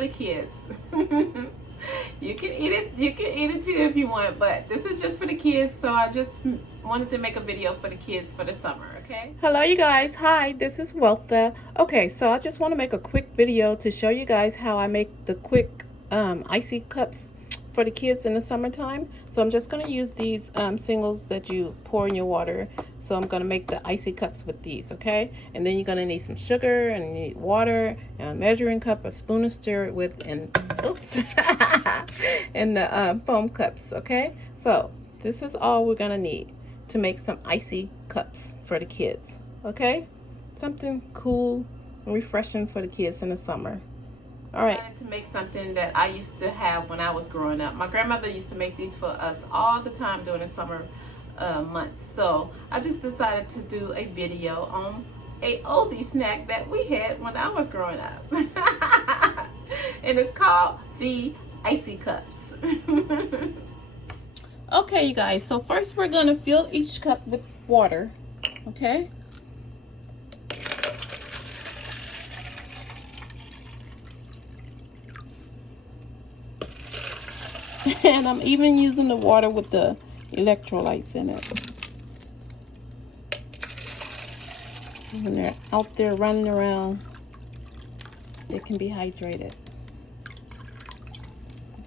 for the kids. You can eat it. You can eat it too if you want, but this is just for the kids. So I just wanted to make a video for the kids for the summer. Okay. Hello, you guys. Hi, this is Weltha. Okay, so I just want to make a quick video to show you guys how I make the quick icy cups for the kids in the summertime. So I'm just going to use these singles that you pour in your water. So I'm going to make the icy cups with these, okay? And then you're going to need some sugar, and you need water, and a measuring cup, a spoon to stir it with, and oops, and the foam cups, okay? So this is all we're going to need to make some icy cups for the kids, okay? Something cool and refreshing for the kids in the summer. All right. I wanted to make something that I used to have when I was growing up. My grandmother used to make these for us all the time during the summer months. So I just decided to do a video on a oldie snack that we had when I was growing up. And it's called the Icy Cups. Okay, you guys, so first we're going to fill each cup with water, okay? And I'm even using the water with the electrolytes in it. When they're out there running around, they can be hydrated.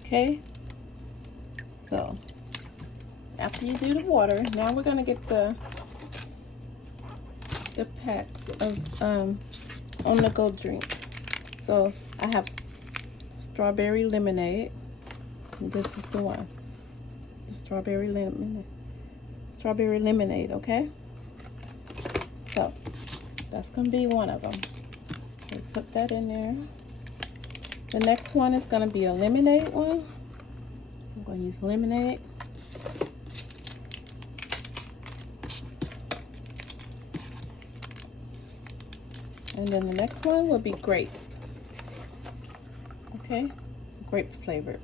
Okay? So, after you do the water, now we're going to get the packs of on-the-go drink. So, I have strawberry lemonade. This is the one, the strawberry lemonade, okay? So that's gonna be one of them. So put that in there. The next one is gonna be a lemonade one. So I'm gonna use lemonade. And then the next one will be grape. Okay, grape flavored.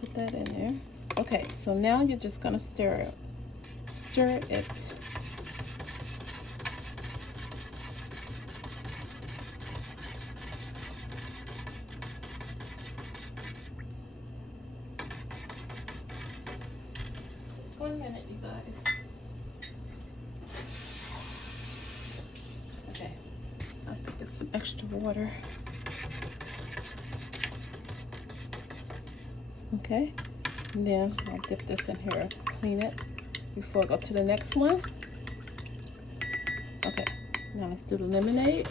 Put that in there. Okay, so now you're just gonna stir it. Stir it. Just 1 minute, you guys. Okay, I'll get some extra water. Okay, and then I'll dip this in here, clean it before I go to the next one. Okay, now let's do the lemonade.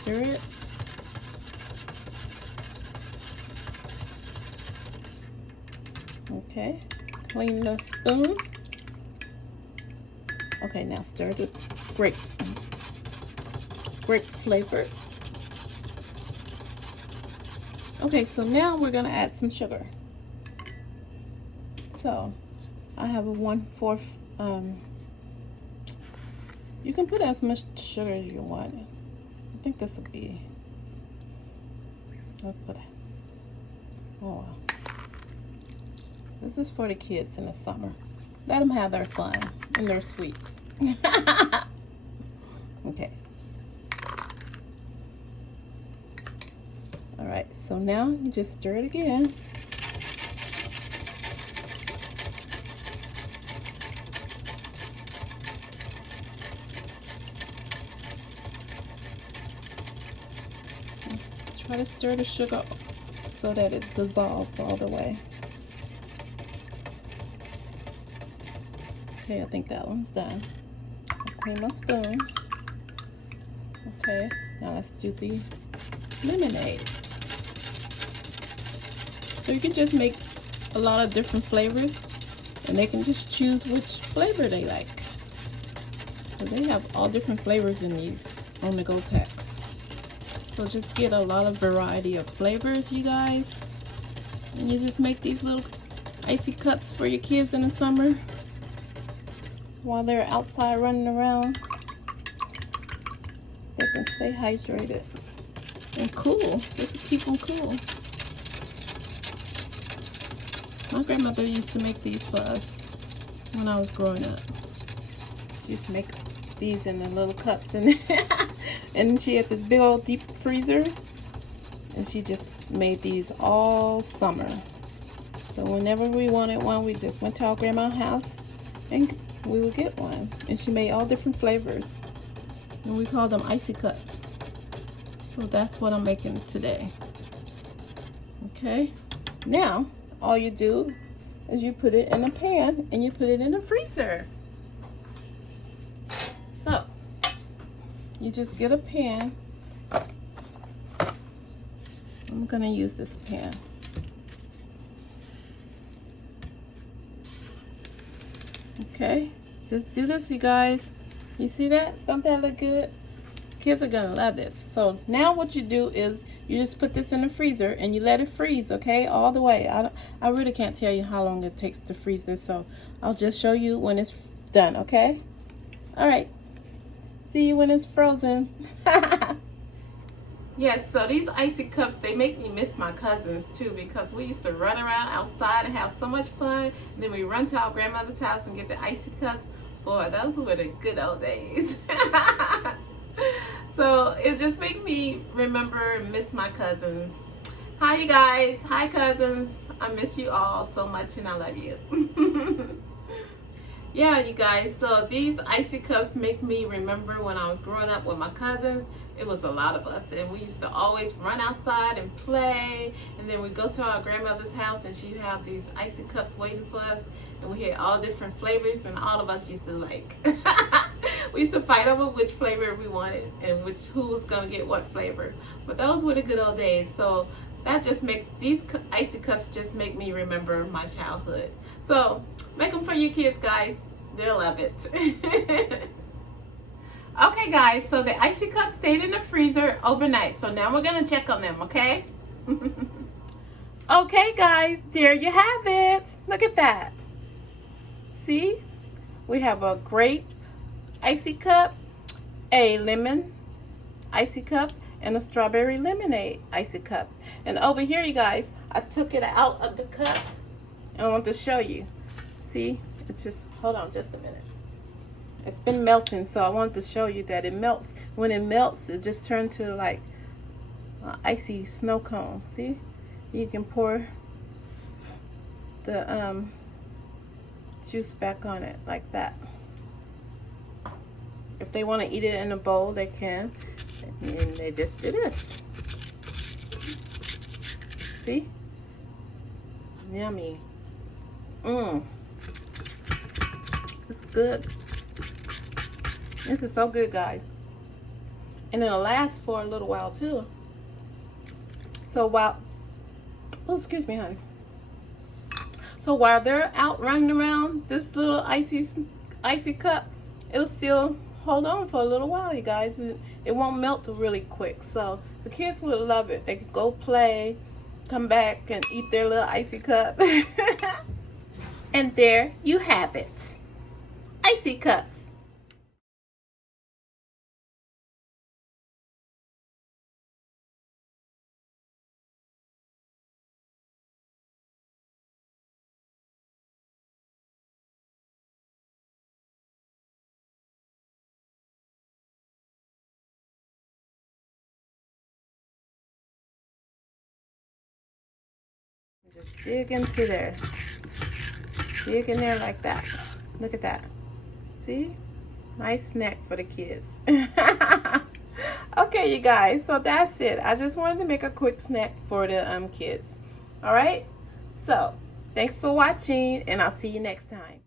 Stir it. Okay, clean the spoon. Okay, now stir the grape flavor. Okay, so now we're gonna add some sugar. So I have a 1/4. You can put as much sugar as you want. I think this will be. Let's put it. Oh wow. This is for the kids in the summer. Let them have their fun and their sweets. Okay. All right, so now you just stir it again. Try to stir the sugar so that it dissolves all the way. Okay, I think that one's done. I'll clean my spoon. Okay, now let's do the lemonade. So you can just make a lot of different flavors, and they can just choose which flavor they like. So they have all different flavors in these on-the-go packs. So just get a lot of variety of flavors, you guys. And you just make these little icy cups for your kids in the summer while they're outside running around. They can stay hydrated and cool. This will keep them cool. My grandmother used to make these for us when I was growing up. She used to make these in the little cups, and and she had this big old deep freezer, and she just made these all summer. So whenever we wanted one, we just went to our grandma's house and we would get one. And she made all different flavors, and we call them icy cups. So that's what I'm making today. Okay, now all you do is you put it in a pan and you put it in the freezer. So you just get a pan. I'm gonna use this pan. Okay, just do this, you guys. You see that? Don't that look good? Kids are gonna love this. So now what you do is you just put this in the freezer and you let it freeze, okay, all the way. I really can't tell you how long it takes to freeze this, so I'll just show you when it's done, okay? All right, see you when it's frozen. Yes, so these icy cups, they make me miss my cousins too, because we used to run around outside and have so much fun. And then we run to our grandmother's house and get the icy cups. Boy, those were the good old days. So it just makes me remember and miss my cousins. Hi, you guys. Hi, cousins. I miss you all so much and I love you. Yeah, you guys, so these icy cups make me remember when I was growing up with my cousins. It was a lot of us, and we used to always run outside and play, and then we go to our grandmother's house and she'd have these icy cups waiting for us, and we had all different flavors, and all of us used to like we used to fight over which flavor we wanted and who was gonna get what flavor. But those were the good old days. So that just makes these icy cups just make me remember my childhood. So make them for your kids, guys. They'll love it. Okay, guys, so the icy cups stayed in the freezer overnight. So now we're gonna check on them, okay? Okay, guys, there you have it. Look at that. See? We have a grape icy cup, a lemon icy cup, and a strawberry lemonade icy cup. And over here, you guys, I took it out of the cup and I want to show you. See? It's just, hold on just a minute. It's been melting, so I wanted to show you that it melts. When it melts, it just turns to like an icy snow cone. See? You can pour the juice back on it like that. If they want to eat it in a bowl, they can. And they just do this. See? Yummy. It's good. This is so good, guys. And it'll last for a little while too. So while, oh, excuse me, honey. So while they're out running around, this little icy cup, it'll still hold on for a little while, you guys. It won't melt really quick. So the kids will love it. They can go play, come back and eat their little icy cup. And there you have it. Icy cups. Just dig into there. Dig in there like that. Look at that. See? Nice snack for the kids. Okay, you guys. So that's it. I just wanted to make a quick snack for the kids. All right? So, thanks for watching, and I'll see you next time.